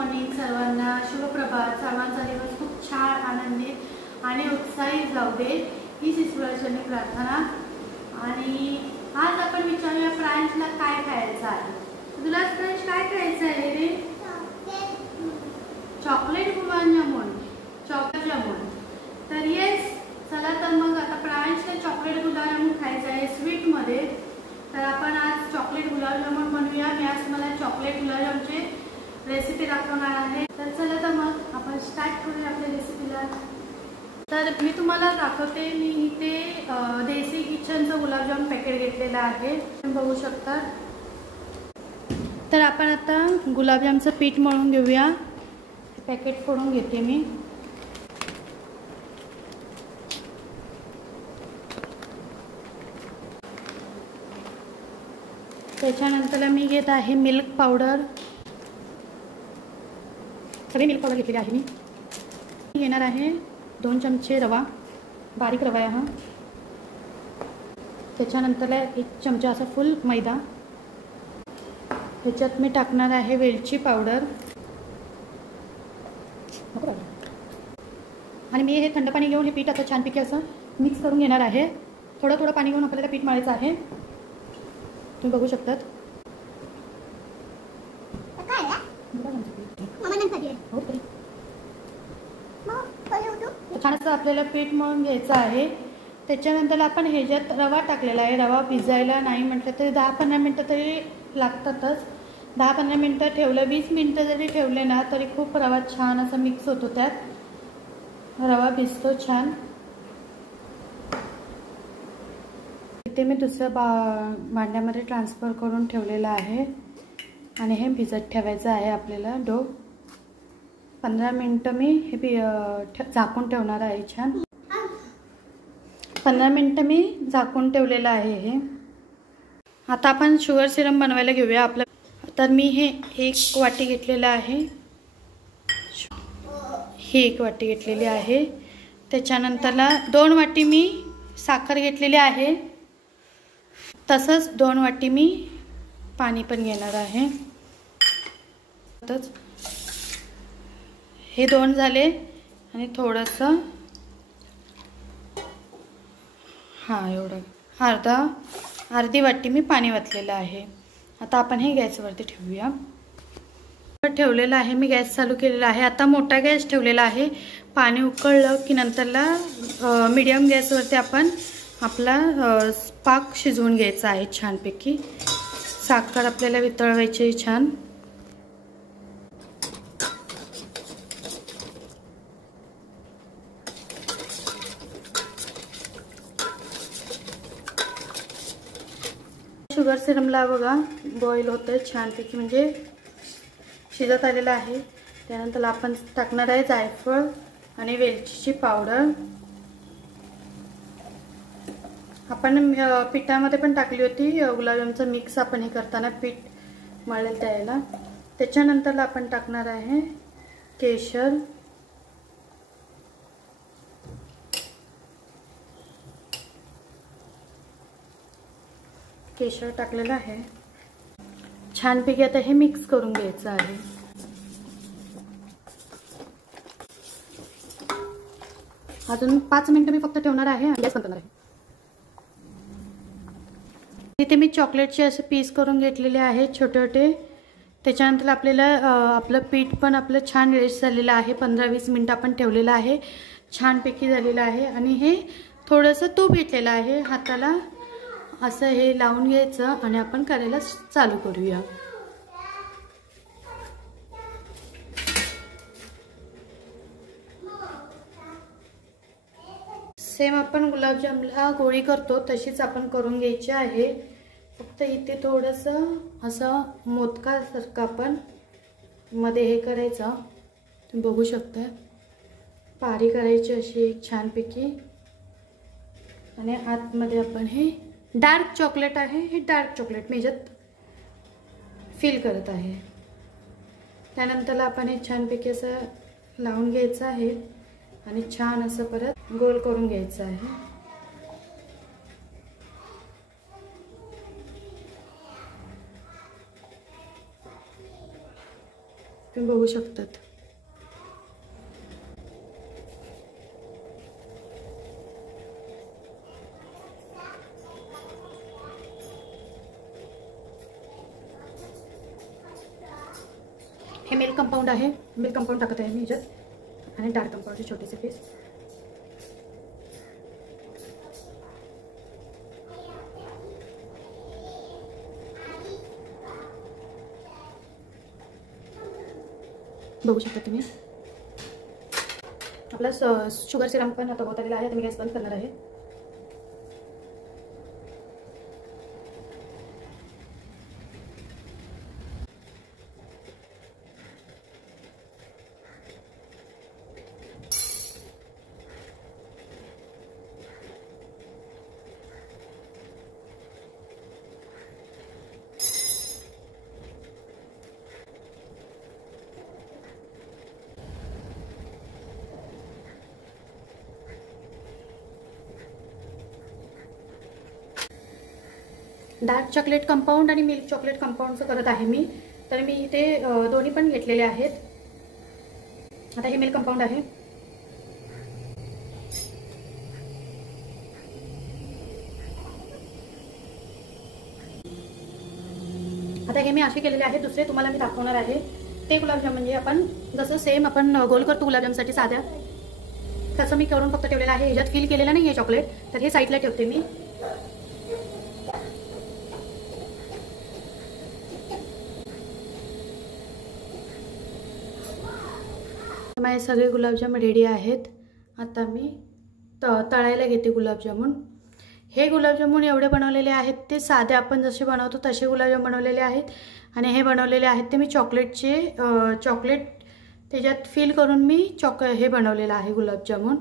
Morning सर्वांना, शुभप्रभात। सर्वांचा दिवस खूप छान, आनंदित आणि उत्साही जाऊ दे हीच ईश्वराचरणी प्रार्थना। आणि आज आपण विचारूया फ्रान्सला काय खायचं आहे। तुला फ्रेंच काय खायचं आहे रे? चॉकलेट गुलाबजामुन, चॉकलेट जामुन। तर येस, चला तर मग आता फ्रान्सला चॉकलेट गुलाबजामुन खायचं आहे स्वीट मध्ये। तर आपण आज चॉकलेट गुलाबजामुन बनवूया। मी आज तुम्हाला चॉकलेट गुलाबजामची रेसिपी दाखवणार आहे। तर चला तर मग आपण स्टार्ट करूया आपल्या रेसिपीला। तर मी तुम्हाला दाखवते, मी इथे देसी किचनचं गुलाबजाम पॅकेट घेतलेलं आहे, तुम्ही बघू शकता। तर आपण आता गुलाबजामचं पीठ मळून घेऊया। पॅकेट फोडून घेते मी। त्याच्यानंतर मी घेत आहे मिल्क पावडर। सगळे मिल्क पावडर घेतलेली आहे मी। घेणार आहे 2 चमचे रवा, बारीक रवा आहे हा। त्याच्यानंतर 1 चमचा असा फुल मैदा। ह्याच्यात मी टाकणार आहे वेलची पावडर आणि मी हे थंड पाणी घेऊन हे पीठ आता छानपैकी असं मिक्स करून घेणार आहे। थोडं थोडं पाणी घेऊन आपल्याला पीठ मळायचं आहे, तुम्ही बघू शकतात। छान असं आपल्याला पीठ मळून घ्यायचं आहे। त्याच्यानंतर आपण ह्याच्यात रवा टाकलेला आहे। रवा भिजायला नाही म्हटलं तरी 10-15 मिनटं तरी लागतातच। 10-15 मिनटं ठेवलं, 20 मिनटं जरी ठेवले ना तरी खूप रवा छान असा मिक्स होतो, त्यात रवा भिजतो छान। इथे मी दुसऱ्या भांड्यामध्ये ट्रान्सफर करून ठेवलेलं आहे आणि हे भिजत ठेवायचं आहे आपल्याला डो। 15 मिनटं मी हे झाकून ठेवणार आहे छान। 15 मिनटं मी झाकून ठेवलेलं आहे हे। आता आपण शुगर सिरम बनवायला घेऊया आपलं। तर मी हे 1 वाटी घेतलेलं आहे, ही 1 वाटी घेतलेली आहे। त्याच्यानंतरला 2 वाटी मी साखर घेतलेली आहे, तसंच 2 वाटी मी पाणी पण घेणार आहे। हे 2 झाले आणि थोडंसं एवढं अर्धी वाटी मी पाणी वतलेलं आहे। आता आपण हे गॅसवरती ठेवूया। ठेवलेलं आहे मी, गॅस चालू केलेला आहे। आता मोठा गॅस ठेवलेला आहे। पाणी उकळलं की नंतरला मीडियम गॅसवरती आपण आपला पाक शिजवून घ्यायचा आहे छानपैकी। साखर आपल्याला वितळवायची छान। शुगर सिरमला बघा बॉईल होतं छानपैकी, म्हणजे शिजत आलेलं आहे। त्यानंतर आपण टाकणार आहे जायफळ आणि वेलचीची पावडर। आपण पिठामध्ये पण टाकली होती गुलाबजामचं मिक्स, आपण हे करताना पीठ मळेल त्याला। त्याच्यानंतर आपण टाकणार आहे केशर, केशर टाकलेलं आहे छानपैकी। आता हे मिक्स करून घ्यायचं आहे। अजून 5 मिनिटं मी फक्त ठेवणार आहे आणि गॅस बंद करणार आहे। इथे मी चॉकलेटचे असे पीस करून घेतलेले आहे छोटे छोटे। त्याच्यानंतर आपल्याला आपलं पीठ पण आपलं छान रेस्ट झालेलं आहे। 15-20 मिनिटं आपण ठेवलेलं आहे, छानपैकी झालेलं आहे। आणि हे थोडंसं तूप घेतलेलं आहे हाताला, असं हे लावून घ्यायचं आणि आपण करायला चालू करूया। सेम आपण गुलाबजामला गोळी करतो तशीच आपण करून घ्यायची आहे। फक्त इथे थोडंसं असं मोदकासारखं आपण मध्ये हे करायचं, तुम्ही बघू शकता। पारी करायची अशी एक छानपैकी आणि आतमध्ये आपण हे डार्क चॉकलेट आहे, हे डार्क चॉकलेट मी ह्याच्यात फिल करत आहे। त्यानंतर आपण हे छानपैकी असं लावून घ्यायचं आहे आणि छान असं परत गोल करून घ्यायचं आहे। तुम्ही बघू शकतात. हे मिल्क कंपाऊंड आहे. मिल्क कंपाऊंड टाकत आहे मी ह्याच्यात आणि डार्क कंपाऊंडचे छोटेसे पीस. बघू शकता तुम्ही. आपला शुगर सिरम पण आता होत आलेला आहे. आता मी गॅस बंद करणार आहे. डार्क चॉकलेट कंपाऊंड आणि मिल्क चॉकलेट कंपाऊंडचं करत आहे मी. तर मी इथे दोन्ही पण घेतलेले आहेत. आता हे मिल्क कंपाऊंड आहे. आता हे मी असे केलेले आहे. दुसरे तुम्हाला मी दाखवणार आहे ते गुलाबजाम. म्हणजे आपण जसं सेम आपण गोल करतो गुलाबजामसाठी साध्या, तसं मी करून फक्त ठेवलेलं आहे. ह्याच्यात फिल केलेलं नाही आहे चॉकलेट, तर हे साईडला ठेवते मी. माझे सगळे गुलाबजाम रेडी आहेत. आता मी तळायला घेते गुलाबजामुन. हे गुलाबजामुन एवढे बनवलेले आहेत ते साधे आपण जसे बनवतो तसे गुलाबजाम बनवलेले आहेत. आणि हे बनवलेले आहेत ते मी चॉकलेट त्याच्यात फिल करून मी हे बनवलेलं आहे गुलाबजामुन.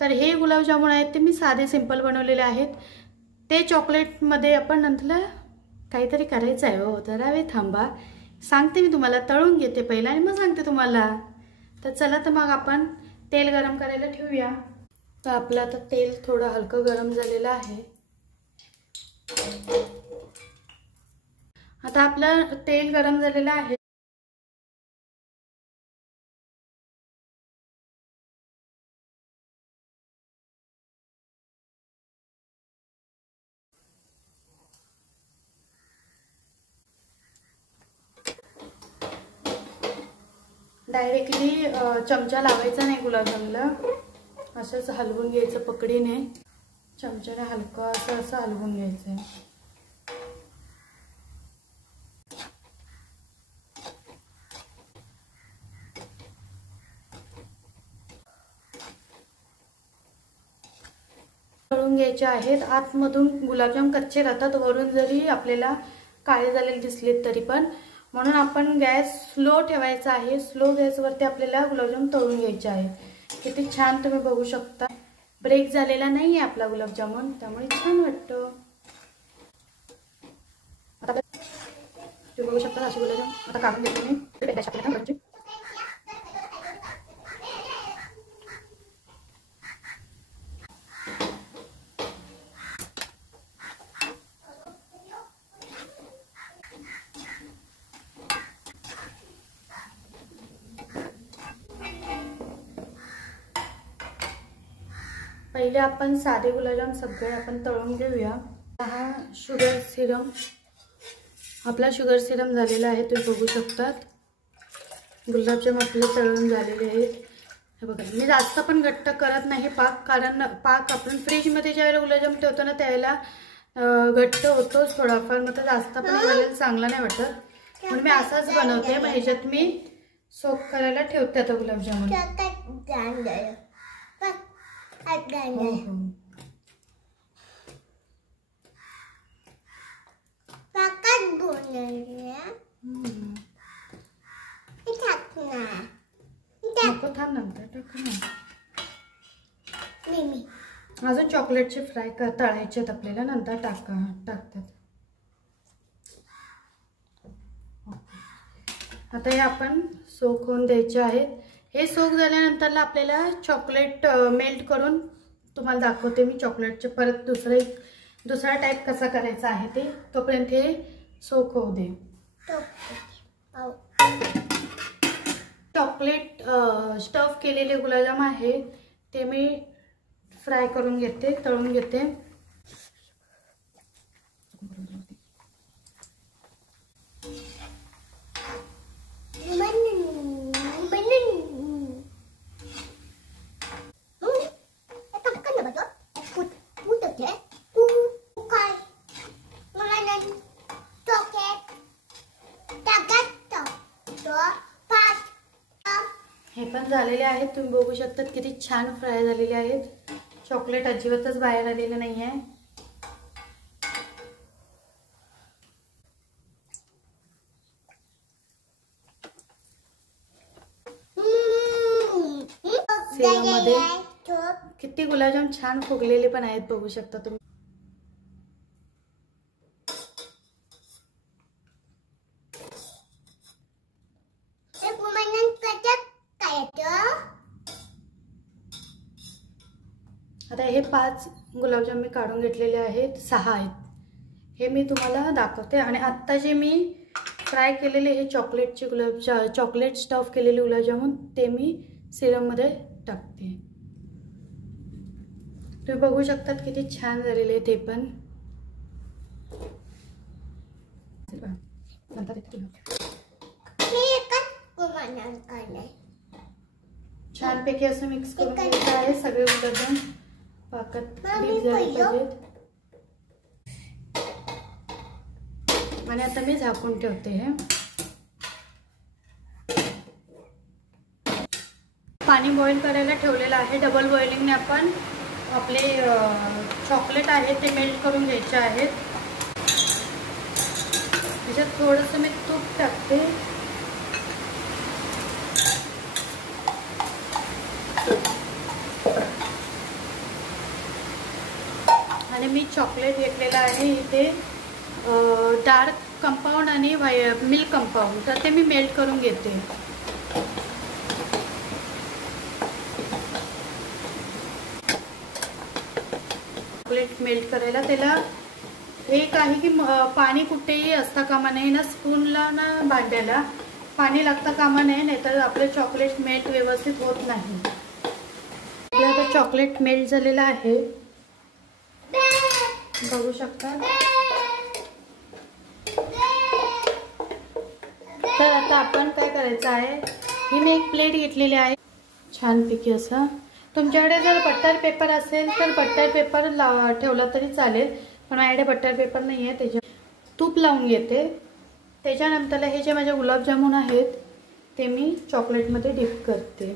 तर हे गुलाबजामुन आहेत ते मी साधे सिंपल बनवलेले आहेत. ते चॉकलेटमध्ये आपण नंतर काहीतरी करायचं आहे. हो जरा वेळ थांबा, सांगते मी तुम्हाला. तळून घेते पहिला आणि मग सांगते तुम्हाला. तर चला, तर मग आपण तेल गरम करायला ठेवूया. तर आपलं आता तेल थोडं हलकं गरम झालेलं आहे. आता आपलं तेल गरम झालेलं आहे. डायरेक्टली चमचा लावायचा नाही गुलाबजामला. असंच हलवून घ्यायचं पकडीने. चमच्याने हलकं असं हलवून घ्यायचं. तळून घ्यायचे आहेत. आतमधून गुलाबजाम कच्चे राहतात, वरून जरी आपल्याला काळे झालेले दिसलेत तरी पण. म्हणून आपण गॅस स्लो ठेवायचा आहे. स्लो गॅसवरती आपल्याला गुलाबजाम तळून घ्यायचे आहे. किती छान तुम्ही बघू शकता. ब्रेक झालेला नाही आहे आपला गुलाबजामुन, त्यामुळे छान वाटतं. आता तुम्ही बघू शकता असे गुलाबजाम आता काढून घेतो मी. पहिले आपण साधे गुलाबजाम सगळे आपण तळून घेऊया. हा शुगर सिरम, आपला शुगर सिरम झालेला आहे. तुम्ही बघू शकतात. गुलाबजाम आपले तळून झालेले आहेत. हे बघा, मी जास्त पण घट्ट करत नाही पाक, कारण पाक आपण फ्रीजमध्ये ज्यावेळेला गुलाबजाम ठेवतो ना त्यावेळेला घट्ट होतोच थोडाफार. मग जास्त पण घालायला चांगला नाही वाटत. म्हणून मी असाच बनवते. मग ह्याच्यात मी सोक करायला ठेवते आता गुलाबजामुन. थांब नंतर टाकू ना. अजून चॉकलेटचे फ्राय तळायचे आहेत आपल्याला, नंतर टाकतात. आता हे आपण सोक होऊन द्यायचे आहेत. हे सोक झाल्यानंतर आपल्याला चॉकलेट मेल्ट करून तुम्हाला दाखवते मी. चॉकलेटचे परत दुसरा टाईप कसा करायचा आहे ते. तोपर्यंत हे सोक होऊ दे. चॉकलेट स्टफ केलेले गुलाबजाम आहे ते मी फ्राय करून घेते, तळून घेते. हे पण झालेले आहेत. तुम्ही बघू शकता किती छान फ्राय झालेले आहेत. चॉकलेट अजिबातच बाहेर आलेलं नाही आहे. सेवामध्ये किती गुलाबजाम छान फुगलेले पण आहेत, बघू शकता तुम्ही. आता हे 5 गुलाबजाम मी काढून घेतलेले आहेत, 6 आहेत. हे मी तुम्हाला दाखवते. आणि आत्ता जे मी फ्राय केलेले हे चॉकलेटचे चॉकलेट स्टफ केलेले गुलाबजामुन ते मी सिरममध्ये टाकते. तुम्ही बघू शकता किती छान झालेले आहे ते पण. छानपैकी असं मिक्स करून घ्यायचं आहे. सगळे गुलाबजाम पाकात डीप झाले पाहिजेत. आणि आता मी झाकून ठेवते. हे पाणी बॉईल करायला ठेवलेलं आहे. डबल बॉइलिंगने आपण आपले चॉकलेट आहे ते मेल्ट करून घ्यायचे आहेत. त्याच्यात थोडंसं मी तूप टाकते. आणि मी चॉकलेट घेतलेलं आहे इथे डार्क कंपाऊंड आणि मिल्क कंपाऊंड, तर ते मी मेल्ट करून घेते. चॉकलेट मेल्ट करायला त्याला एक आहे की पाणी कुठेही असता कामा नये ना, स्पूनला ना भांड्याला पाणी लागता कामा नये, नाहीतर आपले चॉकलेट मेल्ट व्यवस्थित होत नाही. आता चॉकलेट मेल्ट झालेला आहे, बघू शकता. तर आता आपण काय करायचं आहे, ही मी एक प्लेट घेतलेली आहे छानपैकी असं. तुमच्याकडे जर बटर पेपर असेल तर बटर पेपर ठेवला तरी चालेल, पण माझ्याकडे बटर पेपर नाही आहे. त्याच्या तूप लावून घेते. त्याच्यानंतर हे जे माझे गुलाबजामुन आहेत ते मी चॉकलेटमध्ये डिप करते.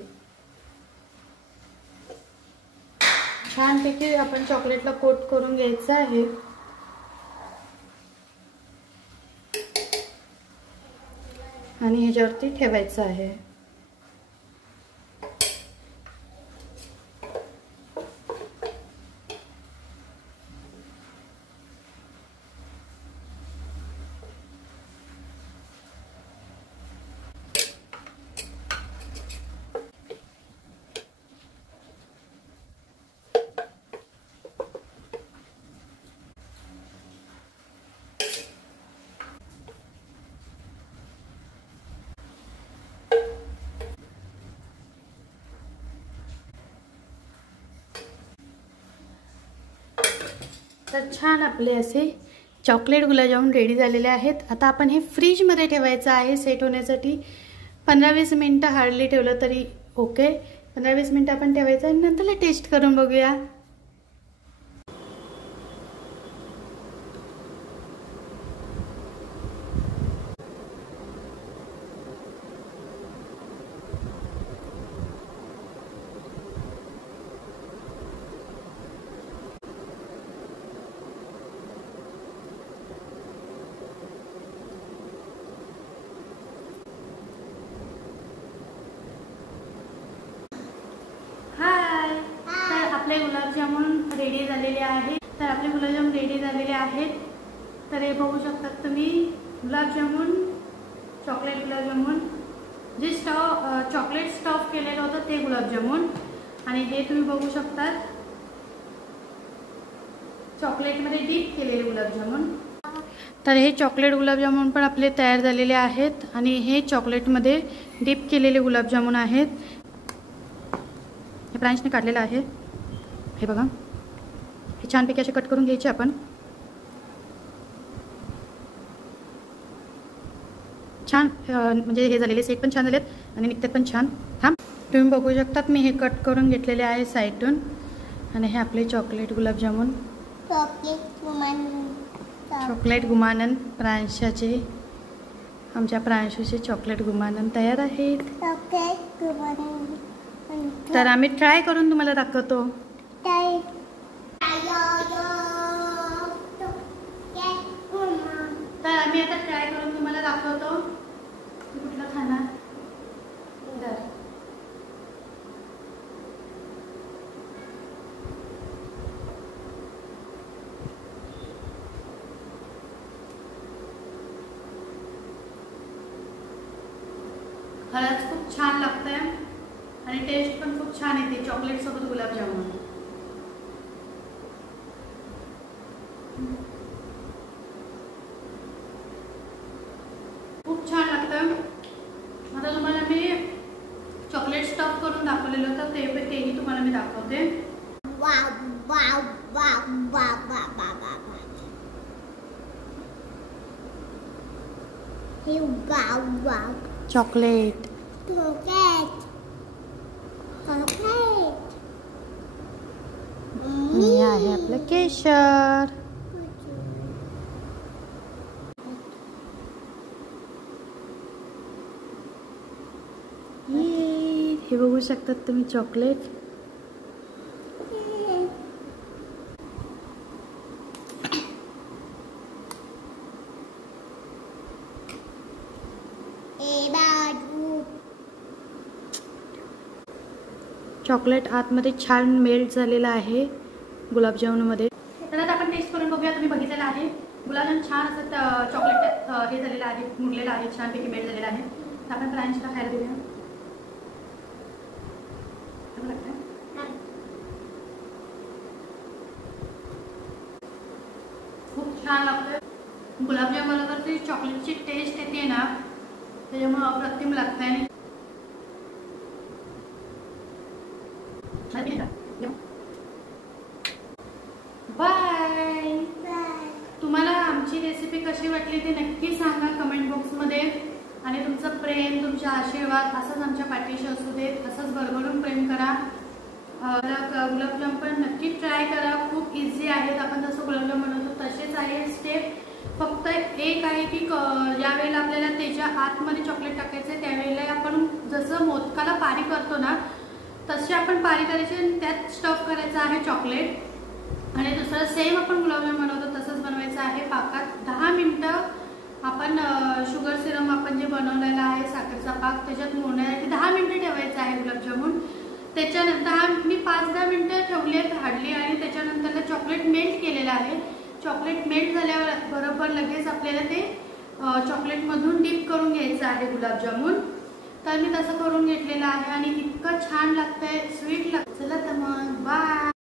छानपैकी आपण चॉकलेटला कोट करून घ्यायचं आहे. आणि ह्याच्यावरती ठेवायचं आहे. तर छान आपले असे चॉकलेट गुलाबजामुन रेडी झालेले आहेत. आता आपण हे फ्रीजमध्ये ठेवायचं आहे सेट होण्यासाठी. 15-20 मिनिटं हार्डली ठेवलं तरी ओके. 15-20 मिनिटं आपण ठेवायचं आणि नंतर टेस्ट करून बघूया. आपले गुलाबजामुन रेडी झालेले आहेत. तर आपले गुलाबजामुन रेडी झालेले आहेत. तर हे बघू शकतात तुम्ही, गुलाबजामुन चॉकलेट गुलाबजामुन जे चॉकलेट स्टफ केलेलं होतं ते गुलाबजामुन, आणि हे तुम्ही बघू शकतात चॉकलेटमध्ये डीप केलेले गुलाबजामुन. तर हे चॉकलेट गुलाबजामुन पण आपले तयार झालेले आहेत आणि हे चॉकलेटमध्ये डीप केलेले गुलाबजामुन आहेत. हे ब्रांचने काढलेलं आहे. हे बघा, हे छानपैकी असे कट करून घ्यायचे आपण. छान म्हणजे हे झालेले सेट पण छान झालेत आणि निघतात पण छान. तुम्ही बघू शकतात मी हे कट करून घेतलेले आहे साईडून. आणि हे आपले चॉकलेट गुलाबजामुन, चॉकलेट गुमानन प्रांशाचे, आमच्या प्रांशूचे चॉकलेट गुमानन तयार आहेत. तर आम्ही ट्राय करून तुम्हाला दाखवतो. तर आम्ही आता ट्राय करून तुम्हाला दाखवतो. कुठला खाना खरंच खूप छान लागतंय आणि टेस्ट पण खूप छान येते चॉकलेट सोबत गुलाबजामुन. खूप छान लागतं. आता तुम्हाला मी चॉकलेट स्टफ करून दाखवलेलं होतं तेही तुम्हाला मी दाखवते. चॉकलेट हे आहे आपलं केशर. हे बघू शकतात तुम्ही चॉकलेट. चॉकलेट आतमध्ये छान मेल्ट झालेला आहे गुलाबजामुनमध्ये. तर आता आपण टेस्ट करून बघूया. तुम्ही बघितलेलं आहे गुलाबजामुन छान असं चॉकलेट हे झालेलं आहे, मुरलेलं आहे, छानपैकी मेल्ट झालेलं आहे. तर आपण प्रांशला खायला देऊया. खूप छान लागतं. गुलाबजामुनबरोबर ती चॉकलेटची टेस्ट येते ना, त्याच्यामुळे अप्रतिम लागतंय. बाय. तुम्हाला आमची रेसिपी कशी वाटली ते नक्की सांगा कमेंट बॉक्समध्ये. आणि तुमचं प्रेम, तुमचे आशीर्वाद असंच आमच्या पाठीशी असू देत. असंच भरभरून प्रेम करा. गुलाबजाम पण नक्की ट्राय करा. खूप इझी आहेत. आपण जसं गुलाबजाम बनवतो तसेच आहे स्टेप. फक्त एक आहे की ज्या वेळेला आपल्याला त्याच्या आतमध्ये चॉकलेट टाकायचं त्यावेळेला आपण जसं मोदकाला पारी करतो ना तसे आपण पारी करायची आणि त्यात स्टफ करायचं आहे चॉकलेट. आणि दुसरं सेम आपण गुलाबजाम बनवतो तसंच बनवायचं आहे. पाकात 10 मिनिटं आपण शुगर सिरम आपण जे बनवलेलं आहे साखरेचा पाक त्याच्यात मोडण्यासाठी 10 मिनिटं ठेवायचं आहे गुलाबजामुन. त्याच्यानंतर मी 5-10 मिनिटं ठेवली आहेत हार्डली. आणि त्याच्यानंतर चॉकलेट मेल्ट केलेलं आहे. चॉकलेट मेल्ट झाल्यावर बरोबर लगेच आपल्याला ते चॉकलेटमधून डीप करून घ्यायचं आहे गुलाबजामुन. तर मी तसं करून घेतलेलं आहे आणि इतकं छान लागतंय, स्वीट लागतं. चला तर मग बाय.